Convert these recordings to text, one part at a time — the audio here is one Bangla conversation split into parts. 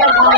Oh, my God.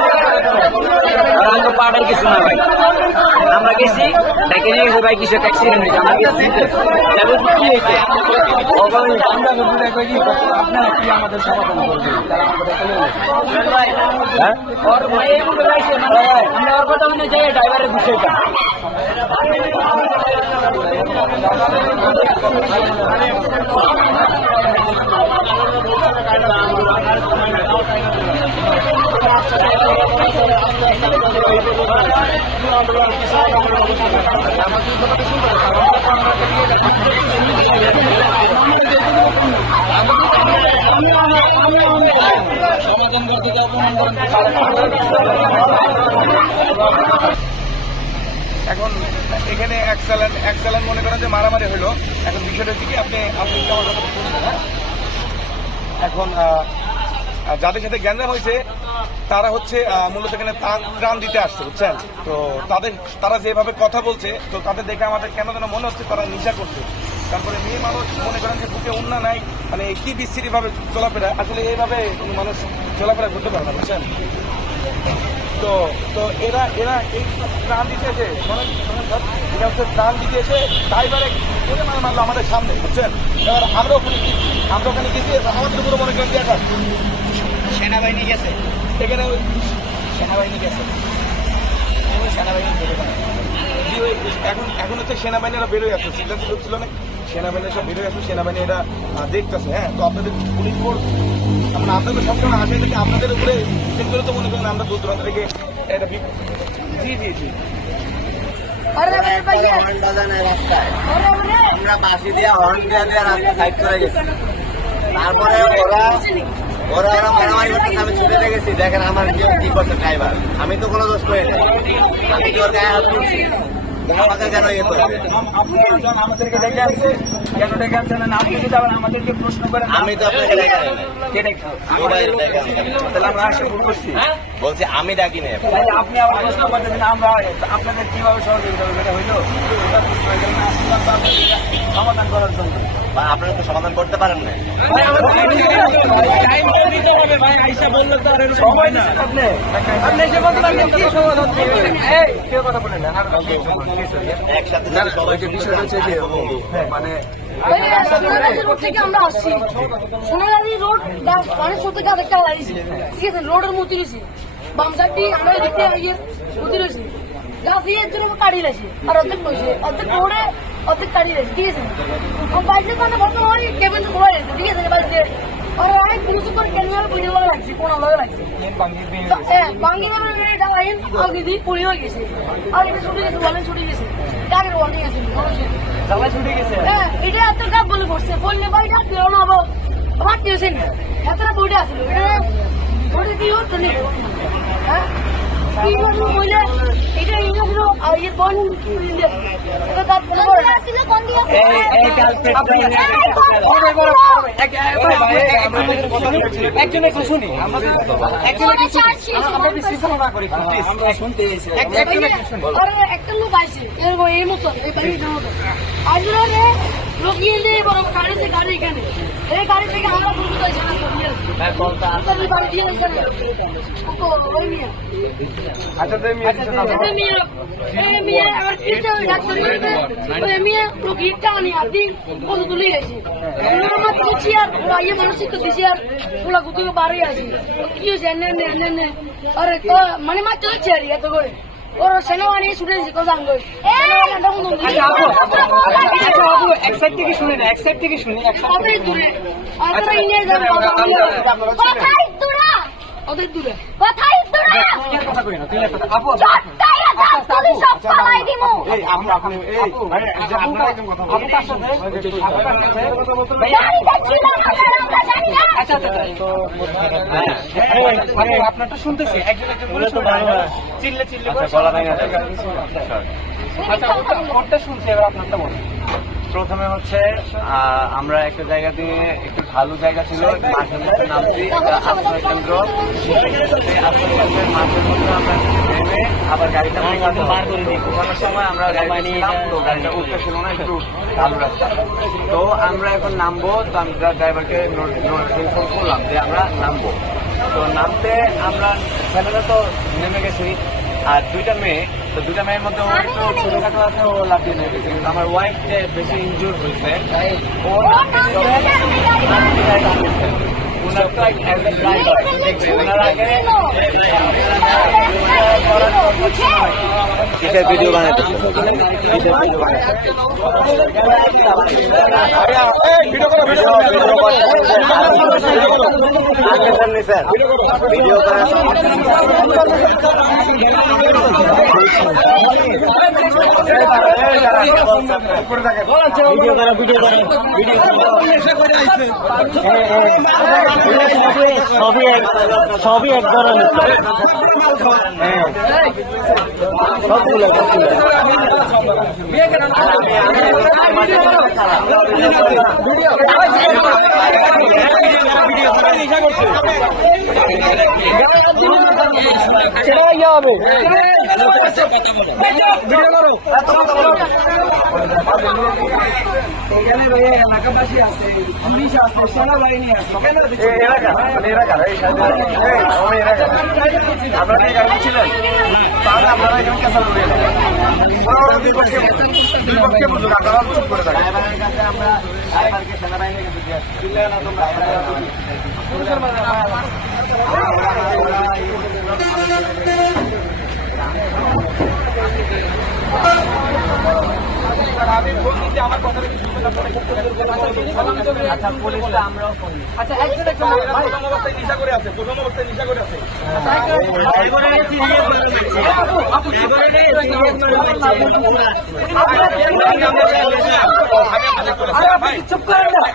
পাড়ার কিছু না ভাই আমরা গেছি, ডেকে নিয়ে গেছি ভাই, কিছু অ্যাক্সিডেন্ট হয়েছে। আমরা ড্রাইভারের এখন এখানে এক চালান এক চালান মনে করেন যে মারামারি হলো। এখন বিষয়টা হচ্ছে কি, আপনি আপনি? এখন যাদের সাথে গ্যাঞ্জাম হয়েছে, তারা হচ্ছে মূলত এখানে ত্রাণ দিতে আসছে, বুঝছেন? তো তাদের, তারা যেভাবে কথা বলছে, তো তাদের দেখে আমাদের কেন যেন মনে হচ্ছে তারা নিশা করছে। তারপরে মেয়ে মানুষ মনে করেন যে বুকে উন্না নাই মানে কি বিস্তৃতি ভাবে চলাফেরা আসলে এইভাবে মানুষ চলাফেরা করতে পারে না বুঝছেন? তো তো এরা এরা এই ত্রাণ দিতে এসে শোনেন শোনেন স্যার, এরা হচ্ছে ত্রাণ দিতে এসে ড্রাইভারে করে মানে মারলো আমাদের সামনে বুঝছেন? এবার আমরা ওখানে কি আমরা ওখানে গেছি আমাদের উপরে মনে করেন দেখা সেনাবাহিনী গেছে। এখানে সেনাবাহিনী গেছে ওই সেনাবাহিনী বেরোবে না। জি, ওই এখন এখন হচ্ছে সেনাবাহিনীরা বেরোয় আসছে সিদ্ধান্ত ছিল না। সেনাবাহিনী সব বেরোয় আসছে সেনাবাহিনী এটা দেখতেছে হ্যাঁ? তো আপনাদের পুলিশ ফোর্স আমরা আপনাদের সবসময় আসে থেকে আপনাদের উপরে চেক করে তো মনে করেন আমরা দূর দূরান্ত থেকে এটা জি জি জি। হর্ন রাস্তায়। আমরা বাসি দিয়ে হর্ন দিয়ে দিয়ে রাস্তা সাইড করে গেছি। তারপরে ওরা ওরা ওরা মারামারি করতেছে আমি ছুটে লেগেছি দেখেন আমার কি কি করছে ড্রাইভার আমি তো কোনো দোষ করি নাই। আমি কি ওর গায়ে হাত তুলছি? ইয়ে আমাদেরকে না প্রশ্ন করেন আমি কে। তাহলে আমরা বলছি, আমি ডাকি তাহলে আপনি আবার প্রশ্ন করতেছেন আমরা আপনাদের কীভাবে সহযোগিতা হইল? করার জন্য। বা আপনারা তো সমাধান করতে পারেন না সময় দিচ্ছেন আপনি? আপনি এসে বলতে পারবেন কি সমাধান করবেন? এই কেউ কথা বলেন না আর একসাথে মানে সোনাগাজী রোড থেকে আমরা আসছি। সোনাগাজী রোড সত্যি কাজ একটা লাগিয়েছি ঠিক আছে রোডের মধ্যে রয়েছে। বাম সাইডটি আমরা ইয়ে মধ্যে রয়েছে। গাছ দিয়ে এর জন্য কাড়ি রয়েছে আর অর্ধেক অর্ধেক রোডে অর্ধেক কাড়ি রয়েছে ঠিক আছে? আর বাইরে মানে হয় কেবল তো খোলা রয়েছে ঠিক আছে? দিয়ে আর অনেক উপর ক্যামেরা ভিডিও লাগা লাগছে কোন লাগা লাগছে বাঙ্গি এটা লাইন আগে দিয়ে পড়ে হয়ে গেছে। আর এটা ছুটে গেছে বলেন ছুটে গেছে। টাকের ওয়ার্নিং গেছে ছুটে গেছে। হ্যাঁ, এটা এত কাপ বলে করছে বললে ভাই এটা দিও না আবার আমার টিউশন এতটা বইটা আসলো এটা বইটা দিও তো নেই হ্যাঁ? কি বলব বলে এটা ইংলিশ লো আর ইয়ে বল এটা তার কোন আসছিল কোন দিকে এই এই কালকে একজন একটু শুনি আমরা ডিসিশন না করি আমরা শুনতে একটু লোক এরকম এই মতো এই রে লোক নিয়ে নিয়ে গাড়ি গাড়ি এখানে এই গাড়ি থেকে আমরা বুঝতে পারছি না। বাড়ি দিয়ে ওই মিয়া। আচ্ছা তো আমি এই মিয়া এই মিয়া আমার কিছে ডাক্তার ওই মিয়া লোক ইটা আনি আদি কত তুলে গেছে আমার ইয়ে তো দিছে আর গুটি বাড়ি আছে। কি হয়েছে? এনে এনে এনে এনে আরে তো মানে মাত্র চেয়ার এত করে? ওর সেনাবাহিনী দিছে কোথাও আচ্ছা এক সাইড থেকে শুনে না এক সাইড থেকে শুনি দূরে আমরা ইন্ডিয়া যাব কোথায় তোরা কতই দূরে কোথায় তোরা তুই আর কথা কই না তুই আর কথা আপু দিমু এই আপনি আপনি এই ভাই আপনারা একদম কথা আপু কার সাথে। আপু সাথে। জানি দেখছি আমরা জানি না। আচ্ছা আচ্ছা তো হ্যাঁ আপনারটা শুনতেছি। একজন একজন চিল্লে চিল্লে আচ্ছা শুনছে এবার আপনারটা বলুন। প্রথমে হচ্ছে আমরা একটা জায়গা দিয়ে একটু ভালো জায়গা ছিল মাঠের মধ্যে নামছি আশ্রয় কেন্দ্র। সেই আশ্রয় কেন্দ্রের মাঠের মধ্যে আমরা নেমে আবার গাড়িটা বার করে দিই ঘুমানোর সময় আমরা গাড়ি গাড়িটা উঠতে ছিল না একটু ভালো রাস্তা। তো আমরা এখন নামবো তো আমরা ড্রাইভারকে করলাম যে আমরা নামবো। তো নামতে আমরা ছেলেরা তো নেমে গেছি আর দুইটা মেয়ে তো দুইটা মেয়ের মধ্যে একটু ছোটখাটো আছে ও লাফিয়ে নেমে গেছে কিন্তু আমার ওয়াইফ বেশি ইনজুর হয়েছে। ও কিসের ভিডিও বানাইতেছে? কিসের ভিডিও ভিডিও স্যার ভিডিও করার সবই এক সবই এক ধরনের হ্যাঁ এই এলাকা এলাকা, এই সাইডে এই আমার আপনারা কি গাড়ি ছিলেন তাহলে আপনারা এখানে ক্যান্সেল করে দুই পক্ষে দুই পক্ষে বুঝুন আপনারা চুপ করে থাকেন আমরা সেনাবাহিনীর কাছে দিয়ে আসছি। চিল্লায় না তোমরা। আচ্ছা পুলিশটা আমরাও ফোন দিই। আচ্ছা একজন একজন ভাই প্রথম অবস্থায় নিশা করে আছে প্রথম অবস্থায় নিশা করে আছে আপু আপু ভাই, চুপ করে না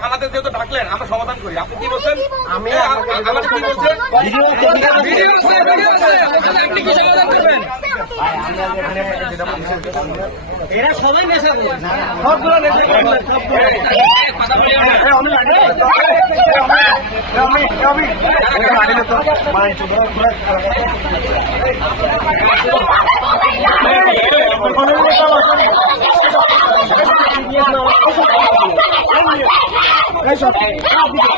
আমাদের যেহেতু ডাকলেন আমরা সমাধান করি আপনি কি বলছেন আমি আমাদের কি বলছেন ভিডিও আছে ভিডিও আছে আপনি কি সমাধান করবেন এরা সবাই নেশা করে সবগুলো নেশা করে আমি আমি মানিলে তো মানি আপনারা